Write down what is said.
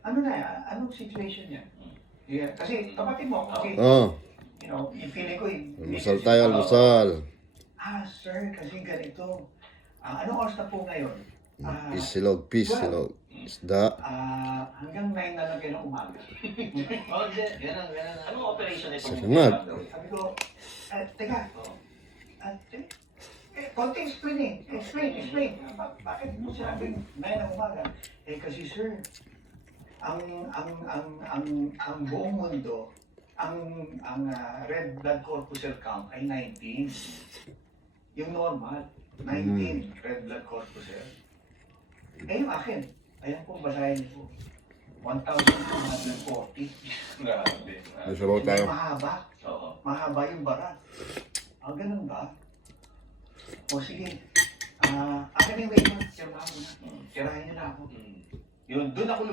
Ano na, anong situation niya? Yeah, kasi kapatid mo, kasi, you know, yung feeling ko, Almusal tayo, almusal. Sir, kasi ganito. Anong oras na po ngayon? Silog, silog. Isda. Hanggang 9 na lang kayo ng umaga. Ganun. Anong operation ito? Salamat. Sabi ko, teka, konti explain. Bakit mo sinabing 9 ng umaga? Kasi sir, ang buong mundo, ang red blood corpuscle count ay 19. Yung normal, 19 red blood corpuscle. Yung akin, ayan po, basahin niyo po. 1,240. Grabe. Sabaw tayo. Mahaba. Oo. Mahaba yung barat. Ganun ba? O sige. Akin yung wait mo. Tirahin niyo na ako. Yun, doon ako